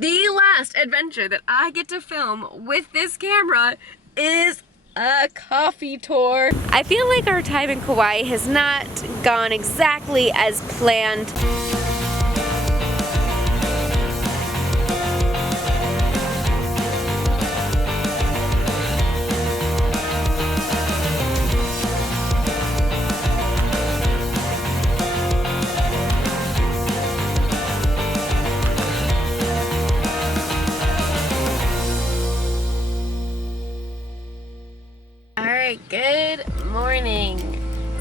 The last adventure that I get to film with this camera is a coffee tour. I feel like our time in Kauai has not gone exactly as planned. Good morning.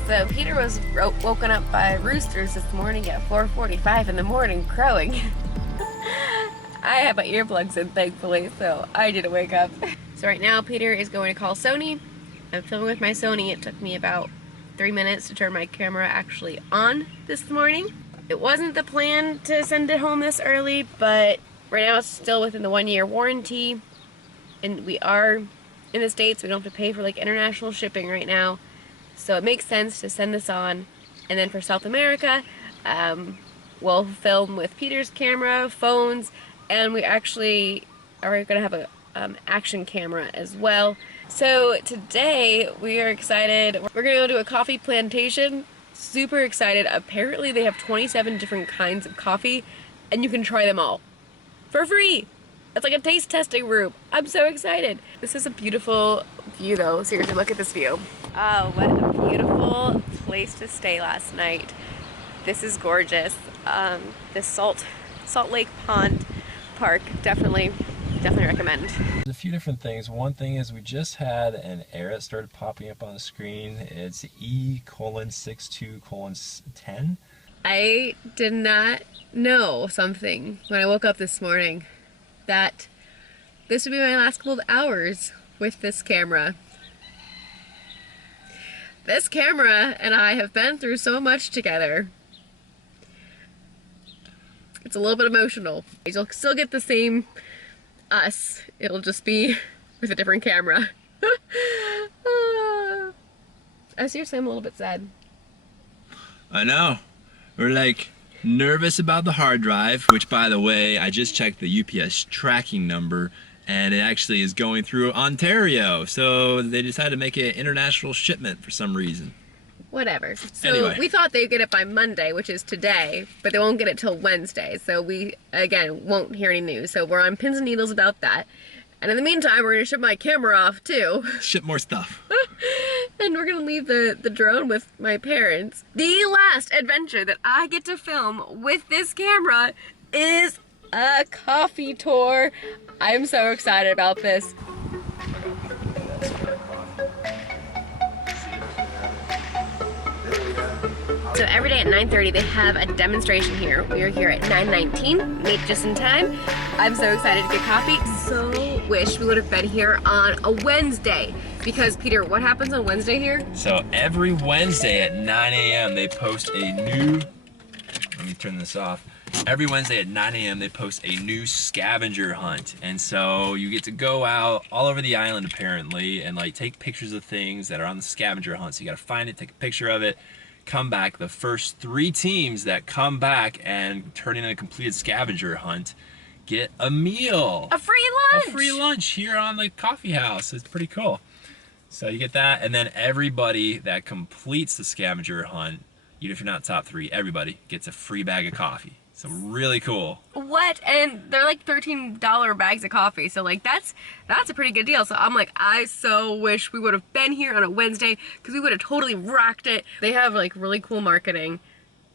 So Peter was woken up by roosters this morning at 4:45 in the morning crowing. I have my earplugs in, thankfully, so I didn't wake up. So right now Peter is going to call Sony. I'm filming with my Sony. It took me about 3 minutes to turn my camera actually on this morning. It wasn't the plan to send it home this early, but right now it's still within the 1-year warranty, and we are in the States. We don't have to pay for like international shipping right now, so it makes sense to send this on. And then for South America, we'll film with Peter's camera, phones, and we actually are gonna have a action camera as well. So today we are excited. We're gonna go to a coffee plantation. Super excited. Apparently they have 27 different kinds of coffee and you can try them all for free. It's like a taste testing room. I'm so excited. This is a beautiful view though. Seriously, look at this view. Oh, what a beautiful place to stay last night. This is gorgeous. This Salt Lake Pond Park, definitely recommend. There's a few different things. One thing is we just had an error that started popping up on the screen. It's E:62:10. I did not know something when I woke up this morning, that this would be my last couple of hours with this camera. This camera and I have been through so much together. It's a little bit emotional. You'll still get the same us. It'll just be with a different camera. Seriously, I'm a little bit sad. I know. We're like nervous about the hard drive, which by the way, I just checked the UPS tracking number and it actually is going through Ontario. So they decided to make it an international shipment for some reason. Whatever. So anyway, we thought they'd get it by Monday, which is today, but they won't get it till Wednesday. So we, again, won't hear any news. So we're on pins and needles about that. And in the meantime, we're gonna ship my camera off too. Ship more stuff. And we're gonna leave the drone with my parents. The last adventure that I get to film with this camera is a coffee tour. I'm so excited about this. So every day at 9:30 they have a demonstration here. We are here at 9:19, made just in time. I'm so excited to get coffee. So wish we would have been here on a Wednesday. Because Peter, what happens on Wednesday here? So every Wednesday at 9 a.m. they post a new, let me turn this off. Every Wednesday at 9 a.m. they post a new scavenger hunt. And so you get to go out all over the island apparently and like take pictures of things that are on the scavenger hunt. So you gotta find it, take a picture of it, come back. The first 3 teams that come back and turn in a completed scavenger hunt get a meal. A free lunch! A free lunch here on the coffee house. It's pretty cool. So you get that, and then everybody that completes the scavenger hunt, even if you're not top 3, everybody gets a free bag of coffee. So really cool. What? And they're like $13 bags of coffee, so like that's a pretty good deal. So I'm like, I so wish we would have been here on a Wednesday because we would have totally rocked it. They have like really cool marketing.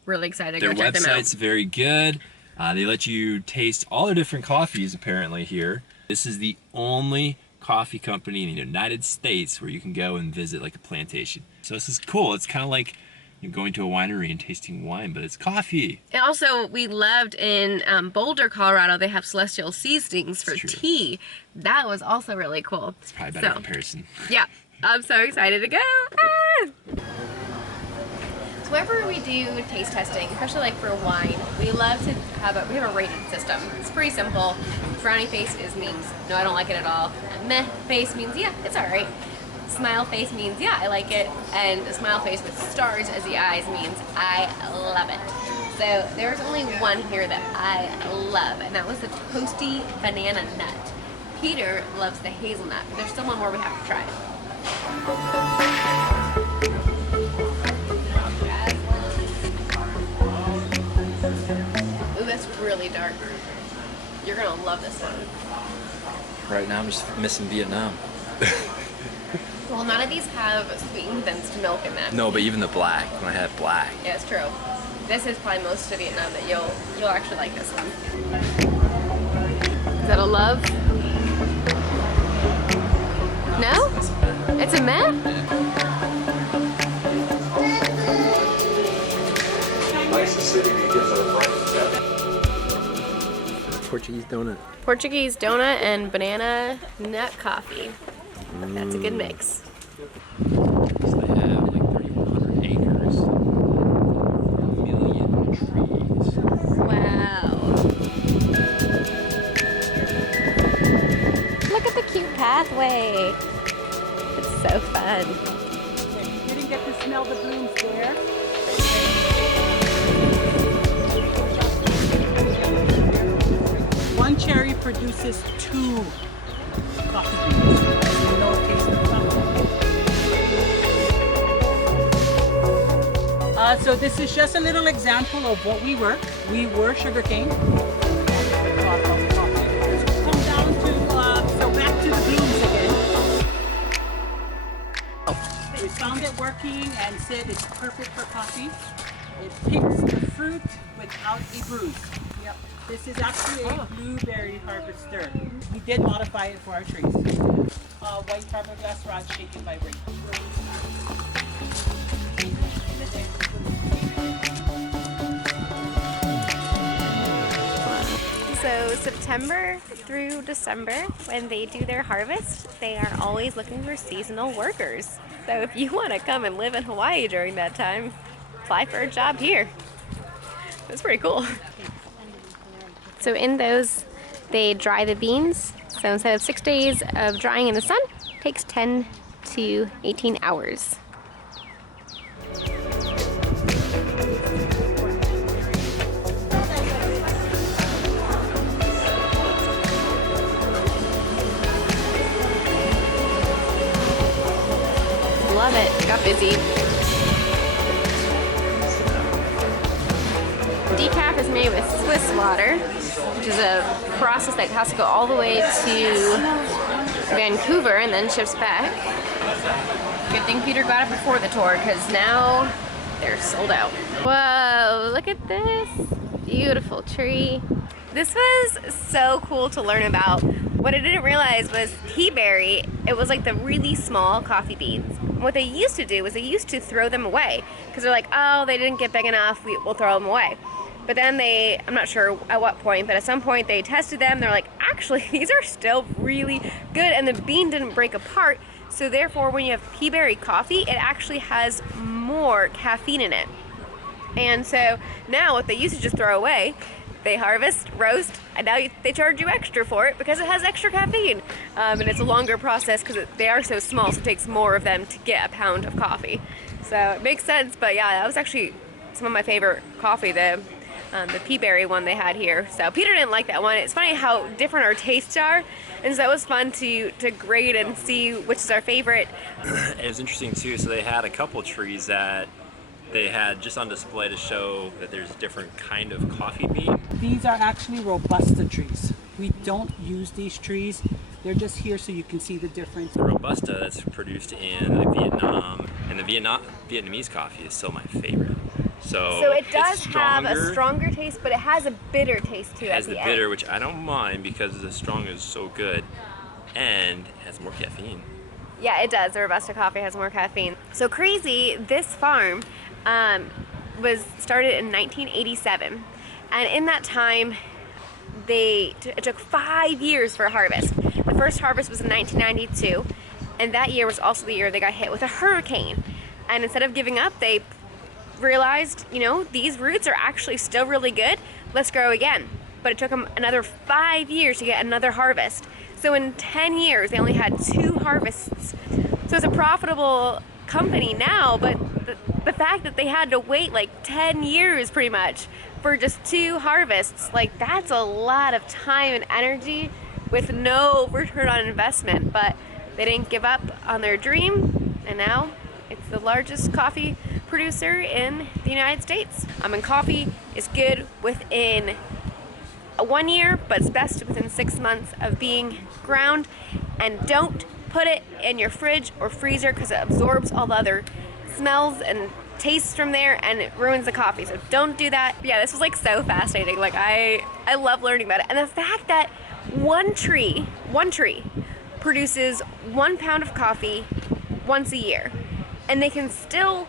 Really excited to go check them out. Their website's very good. They let you taste all their different coffees apparently here. This is the only coffee company in the United States where you can go and visit like a plantation. So this is cool. It's kind of like you're going to a winery and tasting wine, but it's coffee. And also, we loved in Boulder, Colorado, they have celestial seasonings for tea. That was also really cool. It's probably a better comparison. Yeah, I'm so excited to go. Ah! So whenever we do taste testing, especially like for wine, we love to have we have a rating system. It's pretty simple. Frowny face means no, I don't like it at all. Meh face means yeah, it's all right. Smile face means yeah, I like it. And a smile face with stars as the eyes means I love it. So there's only one here that I love, and that was the toasty banana nut. Peter loves the hazelnut, but there's still one more we have to try. Ooh, that's really dark. You're gonna love this one. Right now I'm just missing Vietnam. Well, none of these have sweetened condensed milk in them. No, but even the black, when I had black. Yeah, it's true. This is probably most of Vietnam that you'll actually like this one. Is that a love? No? It's a meh? Portuguese donut. Portuguese donut and banana nut coffee. That's a good mix. So they have like 3,100 acres, 1,000,000 trees. Wow. Look at the cute pathway. It's so fun. You didn't get to smell the blooms there. One cherry produces 2 coffee beans. No taste of coffee. So this is just a little example of what we were. We were sugarcane. Come down to, so back to the blooms again. We found it working and said it's perfect for coffee. It picks the fruit without a bruise. Yep. This is actually a blueberry harvester. We did modify it for our trees. White fiberglass rod shaken by rate. So September through December, when they do their harvest, they are always looking for seasonal workers. So if you want to come and live in Hawaii during that time, apply for a job here. That's pretty cool. So in those, they dry the beans. So instead of 6 days of drying in the sun, it takes 10 to 18 hours. Love it. Got busy. Decaf is made with Swiss water, which is a process that has to go all the way to Vancouver and then ships back. Good thing Peter got it before the tour, because now they're sold out. Whoa, look at this beautiful tree. This was so cool to learn about. What I didn't realize was tea berry, it was like the really small coffee beans. What they used to do was they used to throw them away, because they're like, oh, they didn't get big enough, we'll throw them away. But then I'm not sure at what point, but at some point they tested them, they're like, actually, these are still really good, and the bean didn't break apart, so therefore when you have tea berry coffee, it actually has more caffeine in it. And so now what they used to just throw away, they harvest, roast, and now they charge you extra for it because it has extra caffeine. And it's a longer process because they are so small, so it takes more of them to get a pound of coffee. So it makes sense, but yeah, that was actually some of my favorite coffee, the pea berry one they had here. So Peter didn't like that one. It's funny how different our tastes are, and so it was fun to grade and see which is our favorite. It was interesting too, so they had a couple trees that they had just on display to show that there's a different kind of coffee bean. These are actually Robusta trees. We don't use these trees. They're just here so you can see the difference. The Robusta that's produced in Vietnam, and the Vietnamese coffee is still my favorite. So it does have a stronger taste, but it has a bitter taste too. It has the bitter, which I don't mind because the strong is so good, and it has more caffeine. Yeah, it does. The Robusta coffee has more caffeine. So crazy, this farm was started in 1987, and in that time it took 5 years for a harvest. The first harvest was in 1992, and that year was also the year they got hit with a hurricane. And instead of giving up, they realized, you know, these roots are actually still really good, let's grow again. But it took them another 5 years to get another harvest. So in 10 years, they only had 2 harvests. So it's a profitable company now, but the fact that they had to wait like 10 years pretty much for just 2 harvests. Like, that's a lot of time and energy with no return on investment, but they didn't give up on their dream, and now it's the largest coffee producer in the United States. And coffee is good within 1 year, but it's best within 6 months of being ground. And don't put it in your fridge or freezer because it absorbs all the other smells and tastes from there and it ruins the coffee. So don't do that. But yeah, this was like so fascinating. Like I love learning about it. And the fact that one tree produces 1 pound of coffee once a year, and they can still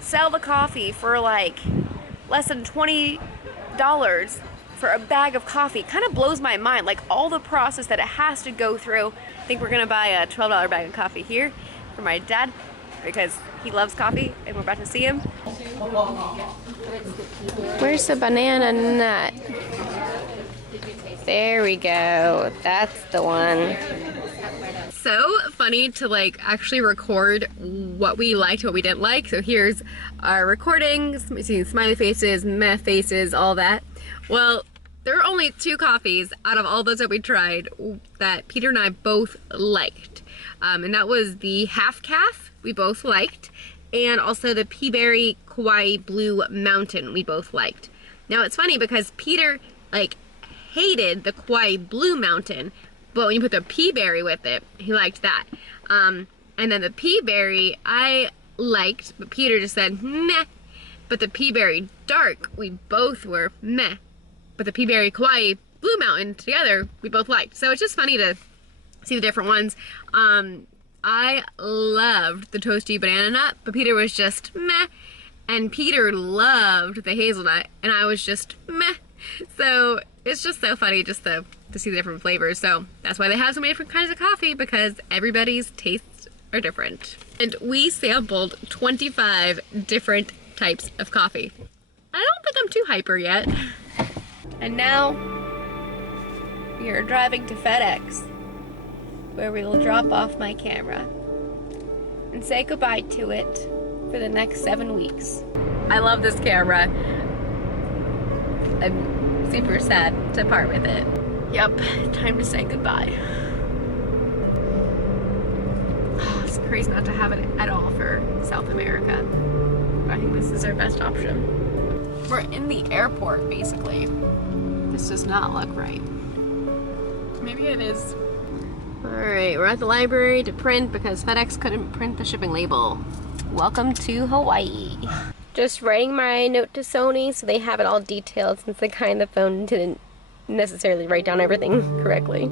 sell the coffee for like less than $20 for a bag of coffee kind of blows my mind. Like all the process that it has to go through. I think we're gonna buy a $12 bag of coffee here for my dad because he loves coffee and we're about to see him. Where's the banana nut? There we go. That's the one. So funny to like actually record what we liked, what we didn't like. So here's our recordings. You see smiley faces, meh faces, all that. Well, there were only 2 coffees out of all those that we tried that Peter and I both liked. And that was the Half Calf, we both liked, and also the Peaberry Kauai Blue Mountain, we both liked. Now it's funny because Peter like hated the Kauai Blue Mountain, but when you put the Peaberry with it, he liked that. And then the Peaberry I liked, but Peter just said meh. But the Peaberry Dark, we both were meh. But the Peaberry Kauai Blue Mountain together, we both liked. So it's just funny to see the different ones. I loved the toasty banana nut, but Peter was just meh. And Peter loved the hazelnut, and I was just meh. So it's just so funny just to see the different flavors. So that's why they have so many different kinds of coffee, because everybody's tastes are different. And we sampled 25 different types of coffee. I don't think I'm too hyper yet. And now we are driving to FedEx, where we will drop off my camera and say goodbye to it for the next 7 weeks. I love this camera. I'm super sad to part with it. Yep, time to say goodbye. It's crazy not to have it at all for South America. I think this is our best option. We're in the airport, basically. This does not look right. Maybe it is. Alright, we're at the library to print because FedEx couldn't print the shipping label. Welcome to Hawaii. Just writing my note to Sony so they have it all detailed, since the guy on the phone didn't necessarily write down everything correctly.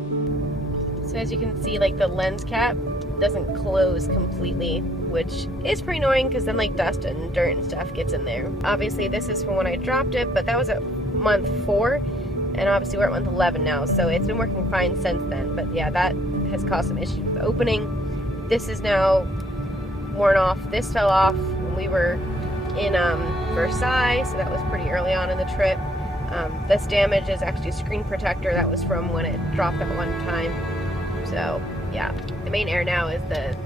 So as you can see, like the lens cap doesn't close completely, which is pretty annoying because then like dust and dirt and stuff gets in there. Obviously this is from when I dropped it, but that was at month 4. And obviously we're at month 11 now, so it's been working fine since then. But yeah, that has caused some issues with the opening. This is now worn off. This fell off when we were in Versailles, so that was pretty early on in the trip. This damage is actually a screen protector that was from when it dropped at one time. So yeah, the main air now is the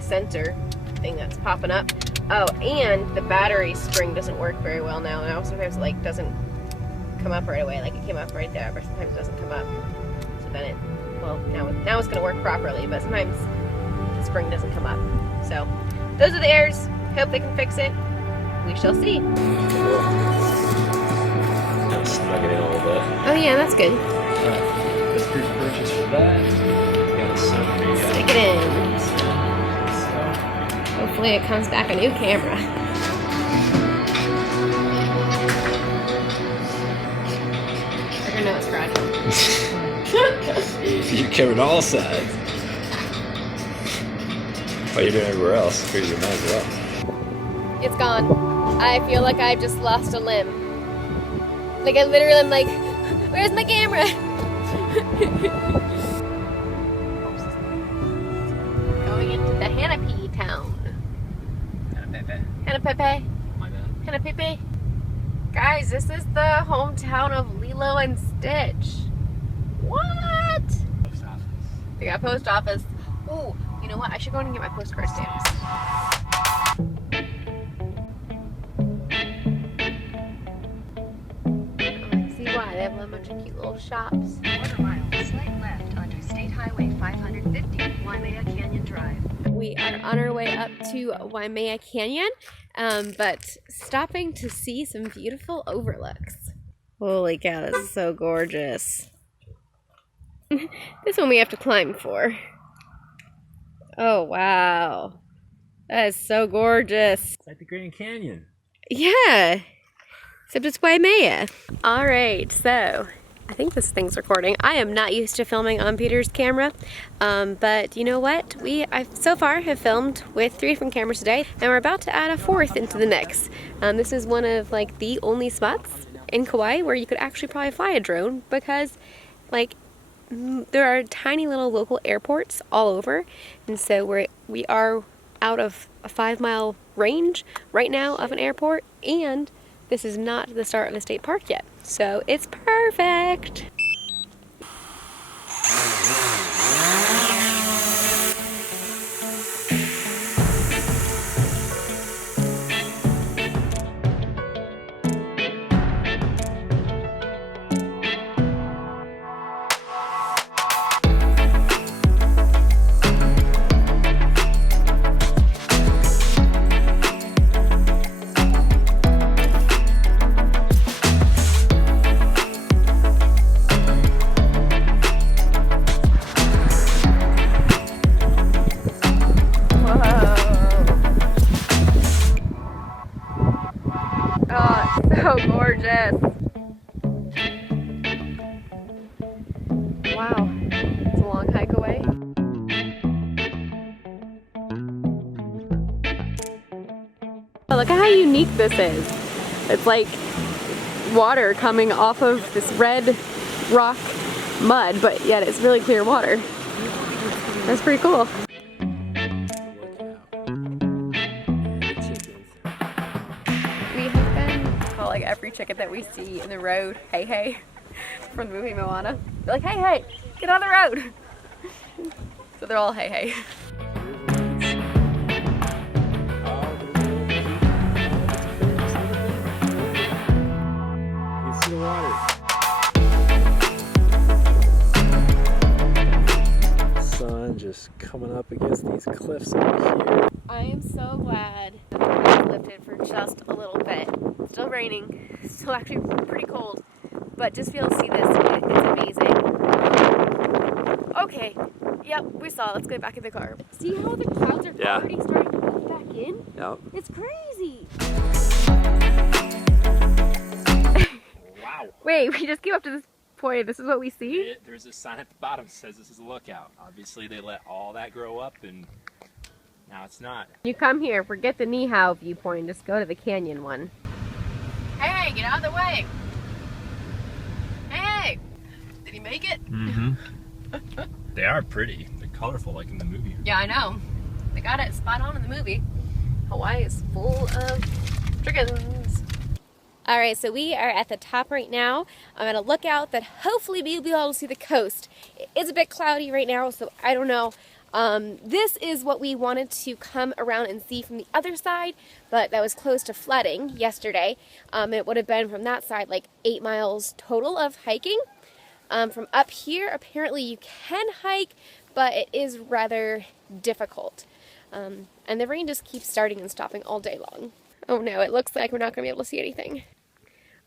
sensor thing that's popping up. Oh, and the battery spring doesn't work very well now. Sometimes it like doesn't come up right away, like it came up right there, but sometimes it doesn't come up. So then it, well, now it's gonna work properly, but sometimes the spring doesn't come up. So those are the airs. Hope they can fix it. We shall see. Kind of snug it in a little bit. Oh yeah, that's good. Alright, this proof purchase for that. Got a sun. Stick it in. Hopefully it comes back a new camera. I know it's fragile. You're covering all sides. Well, you're doing everywhere else. Figure you might as well. It's gone. I feel like I've just lost a limb. Like I literally am like, where's my camera? Going into the Hanapi town. Hanapepe. Hanapepe. Guys, this is the hometown of Lilo and Stitch. What? Post office. They got a post office. Ooh, you know what? I should go in and get my postcard stamps. they have a bunch of cute little shops. Quarter mile, slight left onto State Highway 550, Waimea Canyon Drive. We are on our way up to Waimea Canyon, but stopping to see some beautiful overlooks. Holy cow, this is so gorgeous. This one we have to climb for. Oh, wow. That is so gorgeous. It's like the Grand Canyon. Yeah, except it's Waimea. All right, so I think this thing's recording. I am not used to filming on Peter's camera, but you know what? I so far have filmed with 3 different cameras today, and we're about to add a 4th into the mix. This is one of like the only spots in Kauai where you could actually probably fly a drone, because like there are tiny little local airports all over, and so we are out of a 5-mile range right now of an airport, and this is not the start of the state park yet, so it's perfect. So gorgeous. Wow, it's a long hike away. Oh, look at how unique this is. It's like water coming off of this red rock mud, but yet it's really clear water. That's pretty cool. Like every chicken that we see in the road, hey hey, from the movie Moana. They're like, hey hey, get on the road. So they're all hey hey. You see the water. Sun just coming up against these cliffs over here. I am so glad the weather lifted for just a little bit. Still raining, still actually pretty cold, but just be able to see this, it's amazing. Okay, yep, we saw it. Let's get back in the car. See how the clouds are already starting to move back in? Yep. It's crazy. Wow. Wait, we just came up to this point. This is what we see? There's a sign at the bottom that says this is a lookout. Obviously they let all that grow up, and now it's not. You come here, forget the Nihao viewpoint, just go to the canyon one. Hey, get out of the way! Hey! Did he make it? Mm-hmm. They are pretty. They're colorful like in the movie. Yeah, I know. They got it spot on in the movie. Hawaii is full of chickens. Alright, so we are at the top right now. I'm at a lookout that hopefully we'll be able to see the coast. It is a bit cloudy right now, so I don't know. This is what we wanted to come around and see from the other side, but that was close to flooding yesterday. It would have been from that side like 8 miles total of hiking. From up here, apparently you can hike, but it is rather difficult. And the rain just keeps starting and stopping all day long. Oh no, it looks like we're not going to be able to see anything.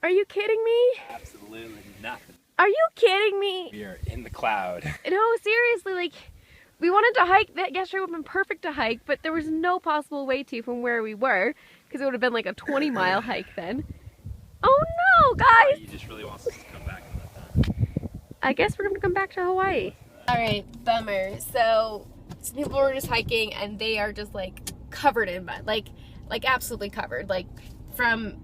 Are you kidding me? Absolutely nothing. Are you kidding me? We are in the cloud. No, seriously, like, we wanted to hike. That yesterday would have been perfect to hike, but there was no possible way to from where we were, because it would have been like a 20-mile hike then. Oh no, guys! You just really want us to come back and let that. I guess we're going to come back to Hawaii. Alright, bummer. So, some people were just hiking, and they are just, like, covered in mud. Like absolutely covered. Like, from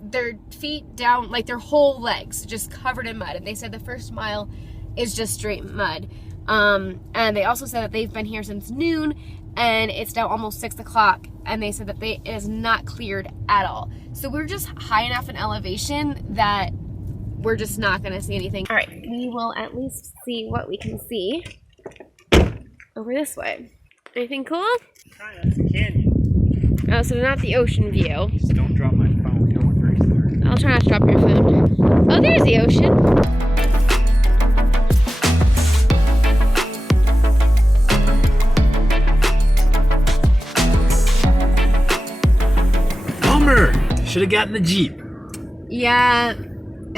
their feet down, like, their whole legs just covered in mud. And they said the first mile is just straight mud. And they also said that they've been here since noon, and it's now almost 6 o'clock, and they said that it is not cleared at all. So we're just high enough in elevation that we're just not going to see anything. All right, we will at least see what we can see over this way. Anything cool? That's a canyon. Oh, so not the ocean view. Just don't drop my phone. Don't work very smart. I'll try not to drop your phone. Oh, there's the ocean. Bummer! Should have gotten the Jeep. Yeah.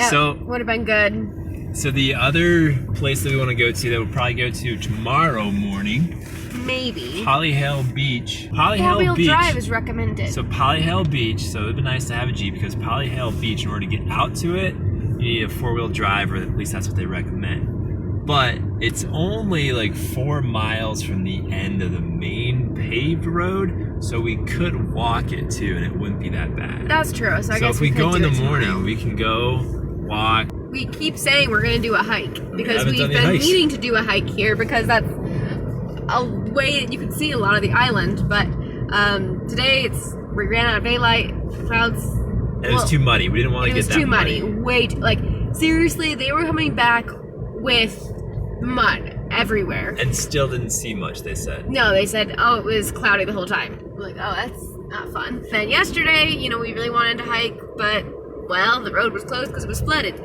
So would have been good. So the other place that we want to go to, that we'll probably go to tomorrow morning, Maybe. Polyhale Beach. Polyhale Four-wheel Beach. drive is recommended. So Polyhale Beach, so it'd be nice to have a Jeep because Polyhale Beach, in order to get out to it, you need a four-wheel drive, or at least that's what they recommend. But it's only like 4 miles from the end of the main paved road, so we could walk it too, and it wouldn't be that bad. That's true. So I guess if we go could in do the it morning, tomorrow. we can go walk. We keep saying we're going to do a hike because haven't we've done any been hikes. needing to do a hike here because that's a way that you can see a lot of the island. But today we ran out of daylight, clouds. It was too muddy. We didn't want to It get was that too muddy. Way too, like seriously, they were coming back with mud everywhere. And still didn't see much, they said. No, they said, oh, it was cloudy the whole time. I'm like, oh, that's not fun. Then yesterday, we really wanted to hike, but well, the road was closed because it was flooded.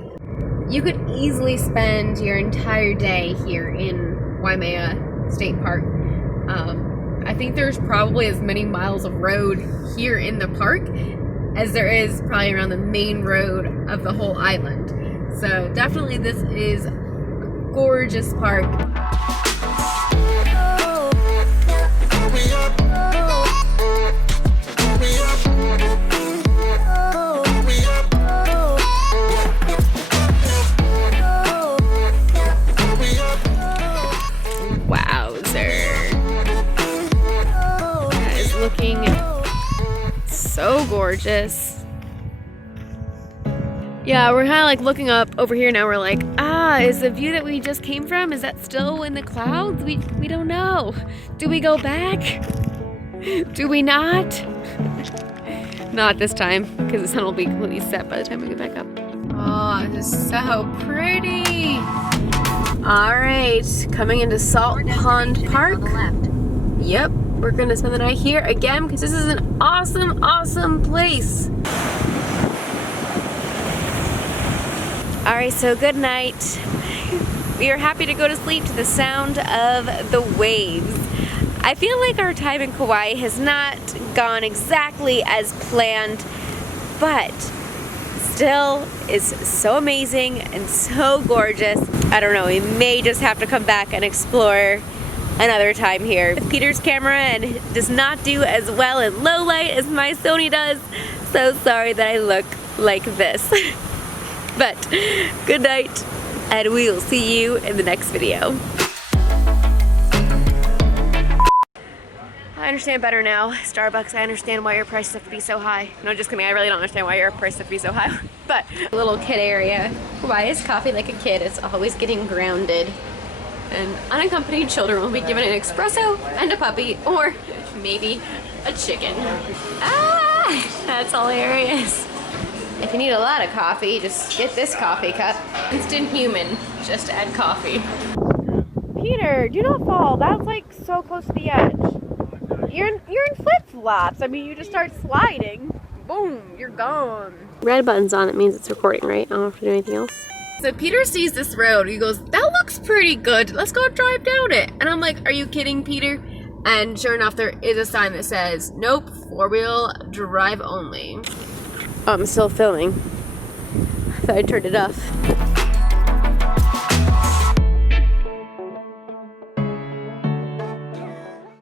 You could easily spend your entire day here in Waimea State Park. I think there's probably as many miles of road here in the park as there is probably around the main road of the whole island. So definitely this is a gorgeous park. Looking so gorgeous. Yeah, we're kind of like looking up over here now. We're like, is the view that we just came from, is that still in the clouds? We don't know. Do we go back? Do we not? Not this time, because the sun will be completely set by the time we get back up. Oh, this is so pretty. All right, coming into Salt Pond Park. Yep. We're gonna spend the night here again because this is an awesome, awesome place. All right, so good night. We are happy to go to sleep to the sound of the waves. I feel like our time in Kauai has not gone exactly as planned, but still is so amazing and so gorgeous. I don't know, we may just have to come back and explore another time here. Peter's camera and does not do as well in low light as my Sony does. So sorry that I look like this. But good night, and we will see you in the next video. I understand better now. Starbucks, I understand why your prices have to be so high. No, just kidding, I really don't understand why your prices have to be so high. But little kid area. Why is coffee like a kid? It's always getting grounded. And unaccompanied children will be given an espresso and a puppy, or maybe a chicken. Ah, that's hilarious. If you need a lot of coffee, just get this coffee cup. Instant human, just add coffee. Peter, do not fall. That's like so close to the edge. You're in flip-flops. I mean, you just start sliding. Boom, you're gone. Red button's on, it means it's recording, right? I don't have to do anything else. So Peter sees this road, he goes, that looks pretty good, let's go drive down it. And I'm like, are you kidding, Peter? And sure enough, there is a sign that says, nope, four-wheel drive only. Oh, I'm still filming. I thought I turned it off.